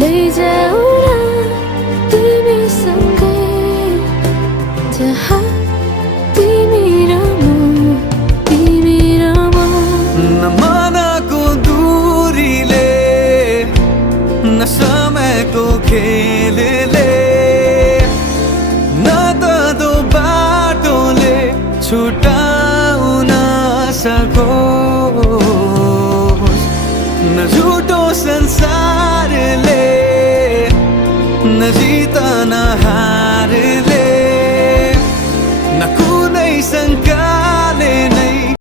लैजाऊ न तिमीसँगै जहाँ तिमी र म नमानाको दूरीले न समयको खेलले न त दो बाटोले छुटाउन सकोस् न झुटो संसारले न जित न हारले